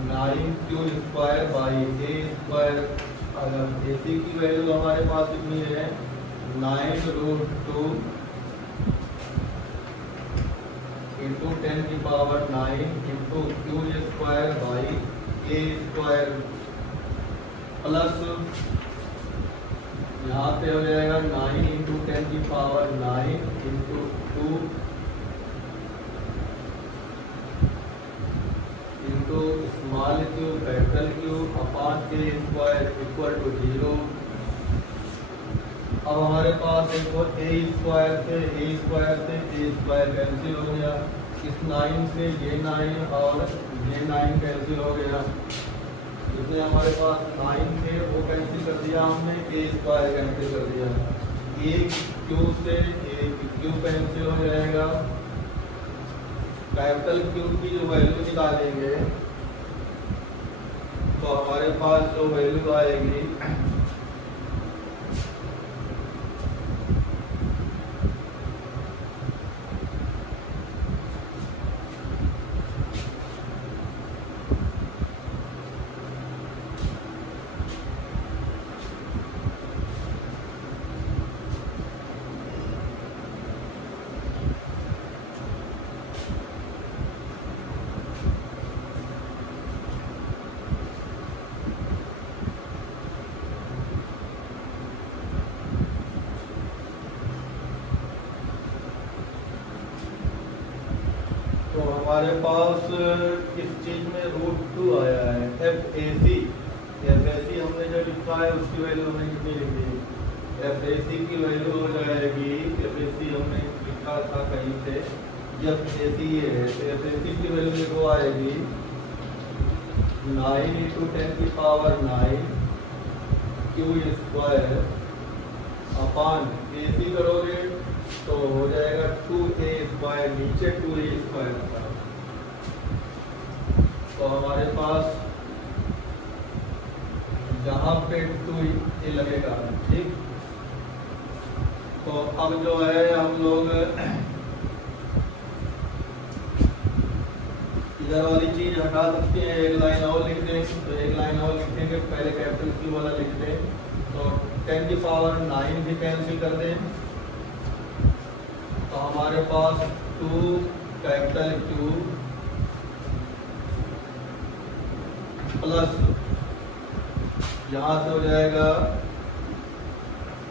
9 Q square by A square. अगर ए सी की वैल्यू हमारे पास कितनी है 9√2 इंटू 10 की power 9 into Q square by A square plus यहाँ पे हो जाएगा 9 इंटू 10 की power 9 into 2 into small Q capital Q upon A square equal to 0। अब हमारे पास एक और ए स्क्वायर से ए स्क्वायर कैंसिल हो गया, इस 9 से ये 9 और ये 9 कैंसिल हो गया, इसमें हमारे पास 9 थे वो कैंसिल कर दिया हमने, ए स्क्वायर कैंसिल कर दिया, ए क्यू से ए क्यू कैंसिल हो जाएगा, कैपिटल क्यू की जो वैल्यू निकालेंगे तो हमारे पास जो वैल्यू आएगी तो हमारे पास इस चीज में √2 आया है, एफ ए सी हमने जो लिखा है उसकी वैल्यू हमने कितनी लिखी, एफ ए सी की वैल्यू हो जाएगी, एफ ए सी हमने लिखा था कहीं से, एफ ए सी है, एफ ए सी की वैल्यू देखो आएगी 9 इंटू 10 की पावर 9 क्यू स्क्वायर अपॉन ए सी करोगे तो हो जाएगा 2a स्क्वायर, नीचे 2a स्क्वायर होगा। तो हमारे पास जहाँ पे 2a लगेगा, ठीक। तो अब जो है हम लोग इधर वाली चीज हटा सकते हैं, एक लाइन और लिख दें, तो एक लाइन और लिखेंगे, पहले कैपिटल क्यू वाला लिख दें, तो 10 की पावर 9 भी कैंसिल कर दें, तो हमारे पास 2 कैपिटल क्यू प्लस यहाँ से हो जाएगा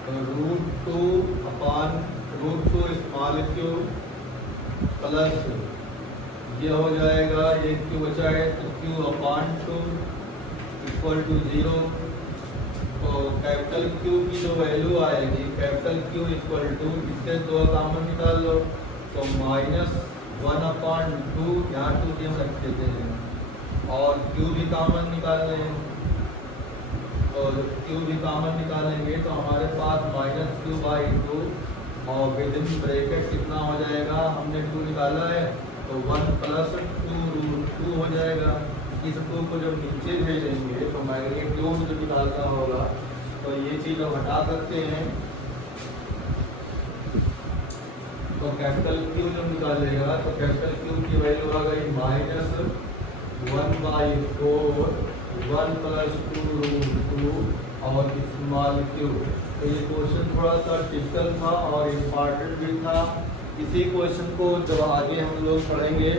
√2 अपॉन √2 स्मॉल क्यू प्लस ये हो जाएगा, ये क्यू बचा है तो क्यू अपॉन 2 इक्वल टू 0। तो कैपिटल क्यू की जो वैल्यू आएगी, कैपिटल क्यू इक्वल टू, इससे 2 कॉमन निकाल लो तो -1/2, यहाँ 2 की हम रख देते हैं, और क्यू भी कॉमन निकाल लें, और क्यू भी कॉमन निकालेंगे तो हमारे पास -q/2 और विद इन ब्रैकेट कितना हो जाएगा, हमने 2 निकाला है तो 1 + 2√2 हो जाएगा। इस 2 को जब नीचे भेजेंगे तो मैग्नीट्यूड जो निकालना होगा तो ये चीज़ हम हटा सकते हैं, तो कैपिटल क्यू जब निकालेगा तो कैपिटल क्यू की वैल्यू आ गई -1/4 1 + 2√2 और स्मॉल क्यू। तो ये क्वेश्चन थोड़ा सा टिपिकल था और इम्पॉर्टेंट भी था। इसी क्वेश्चन को जब आगे हम लोग पढ़ेंगे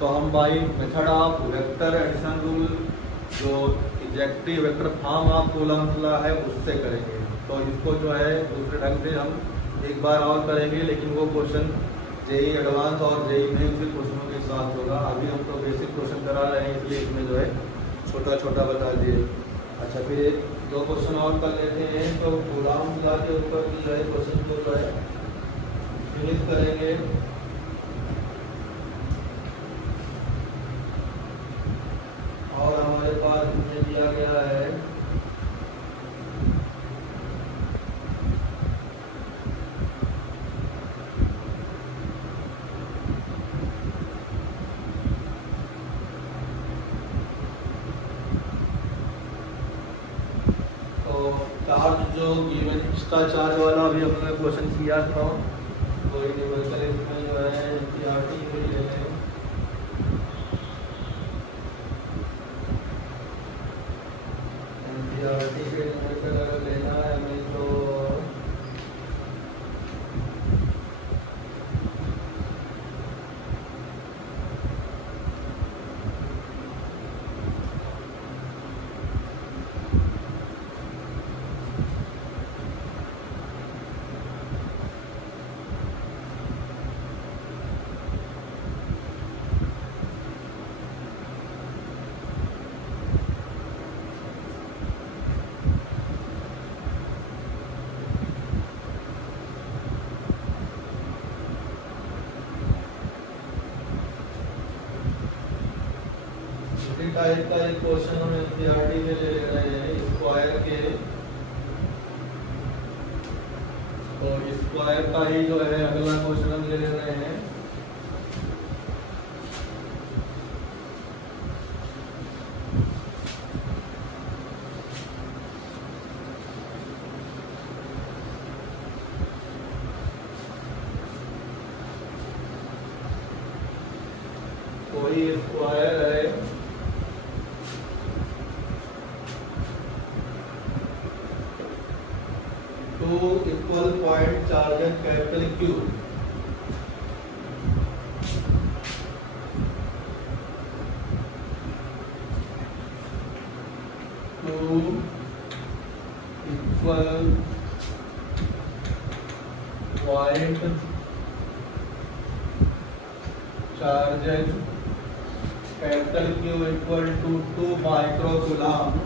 तो हम by method of vector addition rule, जो exactly vector form of columns ला है, उससे करेंगे। तो इसको जो है दूसरे ढंग से हम एक बार और करेंगे, लेकिन वो क्वेश्चन जेई एडवांस और जेई मेन के क्वेश्चनों के साथ होगा। अभी हम तो बेसिक क्वेश्चन करा रहे हैं, इसलिए इसमें जो है छोटा छोटा बता दिए। अच्छा, फिर एक दो क्वेश्चन और कर लेते हैं, तो कूलाम लॉ के ऊपर जो है क्वेश्चन को जो है फिनिश करेंगे। और हमारे पास इसमें दिया गया है चार्ज, जो गिवन एक्स्ट्रा चार्ज वाला अभी हमने क्वेश्चन किया था, तो यूनिवर्सल इसमें जो है एनसीईआरटी में ले लें। एनसीईआरटी के यूनिवर्सल अगर लेना है हमें तो टाइप का एक क्वेश्चन हम एनसीईआरटी में ले रहे हैं स्क्वायर के, तो स्क्वायर का ही जो है अगला क्वेश्चन हम ले रहे हैं। कोई स्क्वायर है equal point charge capital Q, two equal point charge capital Q equal to 2 microcoulomb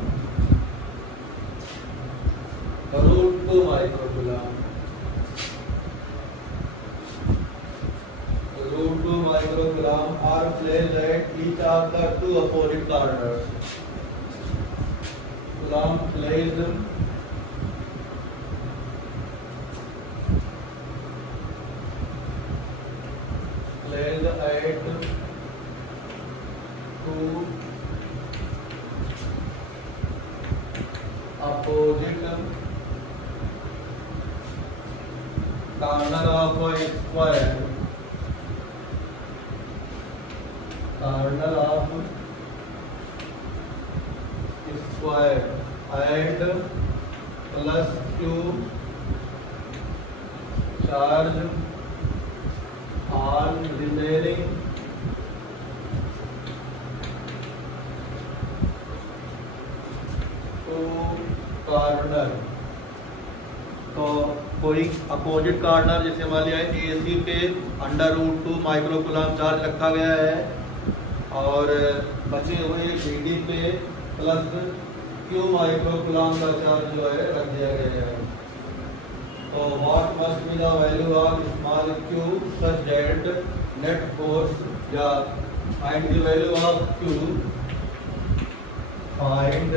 √2 microcoulomb. √2 microcoulomb are placed at each of the two opposite corners. Coulomb placed at two opposite corner of a square, corner of square and plus Q charge on remaining two corner। तो कोई opposite corner जैसे मान लिया AC पे √2 microcoulomb charge रखा गया है और बचे हुए BD पे प्लस Q माइक्रोकूलम का चार्ज जो है रख दिया गया है। तो what must be the value of small q such that net force, या find the value of Q, find the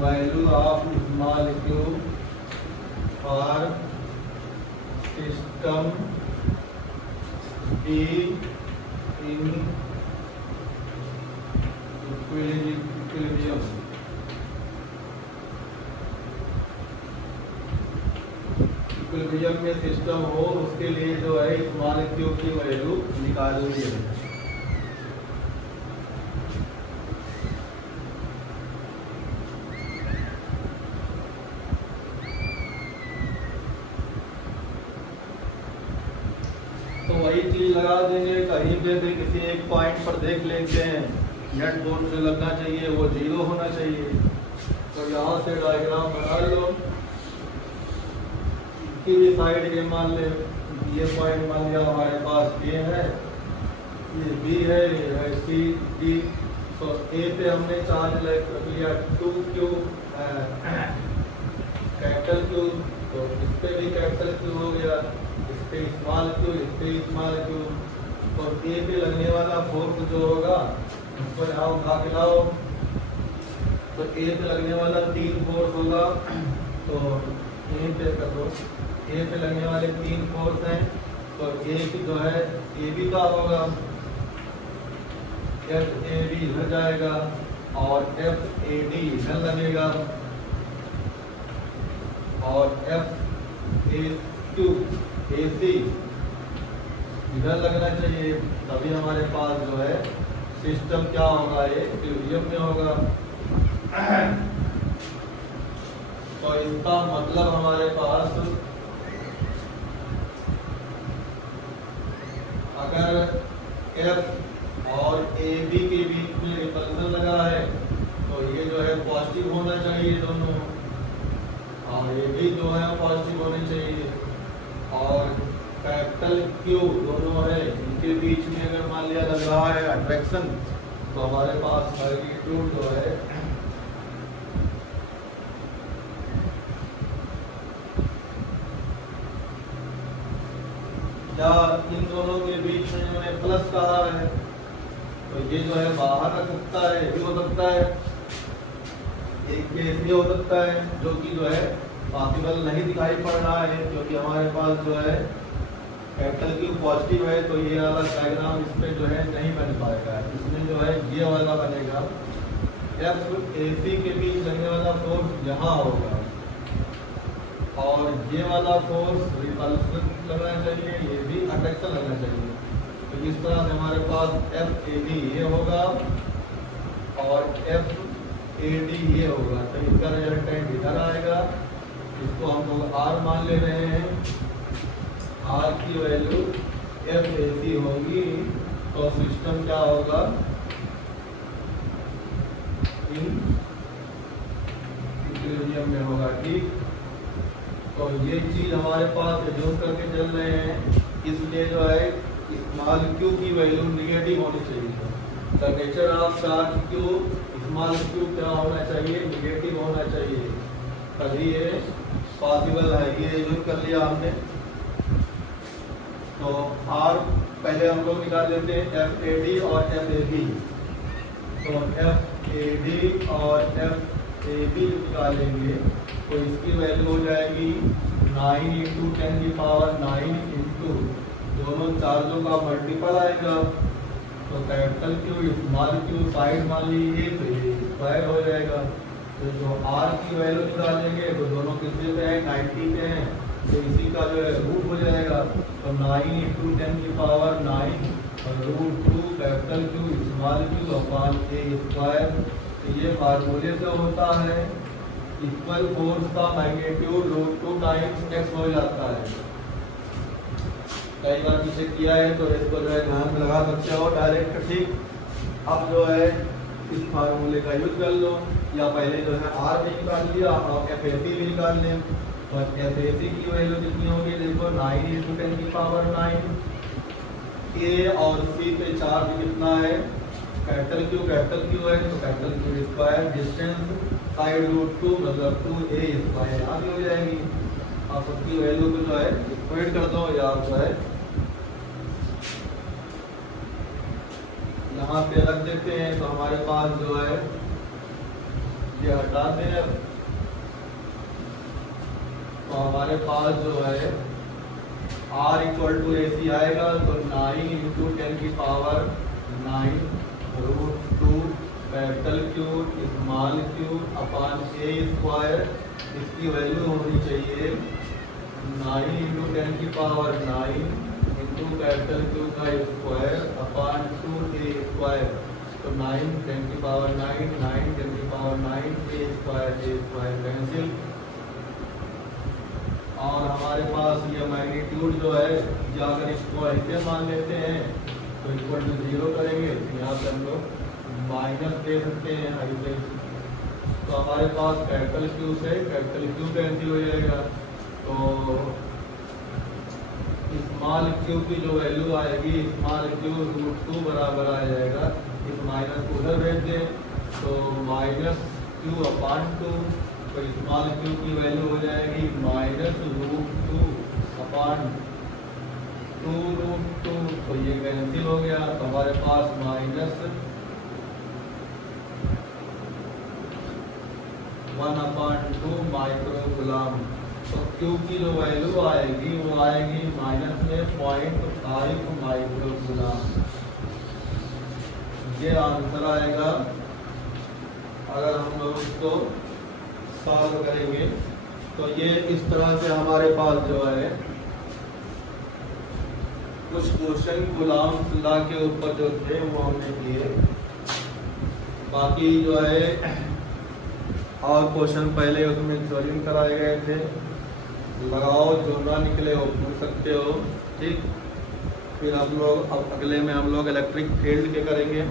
value of small q for system B in equilibrium। Equilibrium में सिस्टम हो उसके लिए जो है स्मॉल q की value निकालनी है। तो वही चीज लगा देंगे, कहीं पे भी किसी एक पॉइंट पर देख लेते हैं नेट बोर्ड से लगना चाहिए, वो 0 होना चाहिए। तो यहाँ से डायग्राम बना लो इसकी भी साइड ए मान ले, ये पॉइंट मान लिया हमारे पास ए है, ये बी है, ये है सी डी। तो ए पे हमने चार्ज रख लिया 2Q कैपिटल Q, तो इस पे भी कैपिटल Q हो गया, इस पे स्मॉल q, इस पे स्मॉल q। तो ए पे लगने वाला फोर्स जो होगा उसको यहाँ उठा के लाओ, तो ए पे लगने वाला 3 फोर्स होगा, तो ए पे कर दो, ए पे लगने वाले 3 फोर्स हैं, तो ए की जो है ए बी का होगा, एफ ए बी इधर जाएगा और एफ ए डी इधर लगेगा और एफ ए क्यू ए सी इधर लगना चाहिए, तभी हमारे पास जो है सिस्टम क्या होगा, ये इक्विलिब्रियम में होगा। तो इसका मतलब हमारे पास अगर एफ और ए बी के बीच में रिपल्सन लगा है तो ये जो है पॉजिटिव होना चाहिए दोनों, और ये भी जो है पॉजिटिव होने चाहिए। और कैपिटल क्यू दोनों है, इनके बीच में अगर मान लिया लग रहा है अट्रैक्शन, तो हमारे पास मैग्नीट्यूड जो है या इन दोनों के बीच में मैंने प्लस कहा है, तो ये जो है बाहर रख सकता है, ये भी हो सकता है, एक केस ये हो सकता है जो कि जो है पॉसिबल नहीं दिखाई पड़ रहा है, क्योंकि हमारे पास जो है कैपिटल क्यू पॉजिटिव है, तो ये वाला डायग्राम इस पे जो है नहीं बन पाएगा, इसमें जो है ये वाला बनेगा। एफ ए सी के बीच लगने वाला फोर्स यहाँ होगा और ये वाला फोर्स रिपल्सन लगना चाहिए, ये भी अट्रैक्शन लगना चाहिए। तो इस तरह से हमारे पास एफ ए बी ये होगा और एफ ए डी ये होगा, तो इसका रिजल्टेंट इधर आएगा, इसको हम लोग आर मान ले रहे हैं, आर की वैल्यू एफ ए सी होगी, तो सिस्टम क्या होगा, इन इक्विलिब्रियम में होगा, ठीक। तो ये चीज हमारे पास एज्यूम करके चल रहे हैं, इसलिए जो है स्मॉल क्यू की वैल्यू निगेटिव होनी चाहिए। The nature of charge Q, small Q क्या होना चाहिए, निगेटिव होना चाहिए, तभी ये पॉसिबल है। ये एज्यूम कर लिया हमने। तो आर पहले हम लोग निकाल लेते हैं एफ ए डी और एफ ए बी, तो एफ ए डी और एफ ए बी निकालेंगे तो इसकी वैल्यू हो जाएगी 9 × 10⁹ इंटू दोनों चार्जों का मल्टीपल आएगा, तो capital Q small Q side मान लीजिए तो ये स्क्वायर हो जाएगा। तो जो आर की वैल्यू निकालेंगे तो दोनों कितने पे हैं, 90 पे हैं, तो इसी का जो है रूट हो जाएगा, तो 9 × 10⁹ √2 capital Q small q upon ए स्क्वायर। तो ये फार्मूले से होता है इक्वल फोर्स का मैग्नीट्यूड √2 टाइम्स एक्स हो जाता है। कई बार पीछे किया है तो इसको जो है ध्यान में लगा सकते हो डायरेक्ट, ठीक। अब जो है इस फार्मूले का यूज कर लो, या पहले जो है आर भी निकाल लिया और एफ ए सी भी निकाल लें, तो एफ ए सी की वैल्यू कितनी होगी, देखो 9 × 10⁹ ए और सी पे चार्ज कितना है, कैपिटल क्यू है, तो capital Q square, distance side √2 मतलब 2a स्क्वायर आगे हो जाएगी। आप सबकी वैल्यू को जो है इक्वेट कर दो, या जो है यहाँ पे रख देते हैं, तो हमारे पास जो है ये हटा दें, तो हमारे पास जो है R = AC आएगा, तो 9 × 10⁹ √2 capital Q small q upon ए स्क्वायर, इसकी वैल्यू होनी चाहिए 9 × 10⁹ इंटू कैपिटल क्यू का स्क्वायर अपॉन 2a स्क्वायर, तो 9 × 10⁹ 9 × 10⁹ a स्क्वायर कैंसिल, और हमारे पास ये मैग्नीट्यूड जो है, या अगर इसको ऐसे मान लेते हैं तो इक्वल टू 0 करेंगे, तो यहाँ पे हम लोग माइनस दे सकते हैं ऐसे, तो हमारे पास कैपिटल क्यू से कैपिटल क्यू कैंसिल हो जाएगा, तो स्मॉल क्यू की जो वैल्यू आएगी स्मॉल क्यू √2 बराबर आ जाएगा, इस माइनस को उधर भेज दें तो माइनस क्यू अपान 2, तो स्मॉल क्यू की वैल्यू हो जाएगी माइनस √2 अपान 2√2, तो ये कैंसिल हो गया। तो हमारे पास माइनस 1/2 माइक्रो कूलम। तो क्यू की जो वैल्यू आएगी वो आएगी माइनस में 0.5 माइक्रो कूलम। ये आंसर आएगा अगर हम लोग इसको सॉल्व करेंगे। तो ये इस तरह से हमारे पास जो है कुछ क्वेश्चन गुलाम लॉ के ऊपर जो थे वो हमने किए। बाकी जो है और क्वेश्चन पहले उसमें थ्योरम कराए गए थे, लगाओ जो ना निकले वो पूछ सकते हो, ठीक। फिर हम लोग अब अगले में हम लोग इलेक्ट्रिक फील्ड के करेंगे।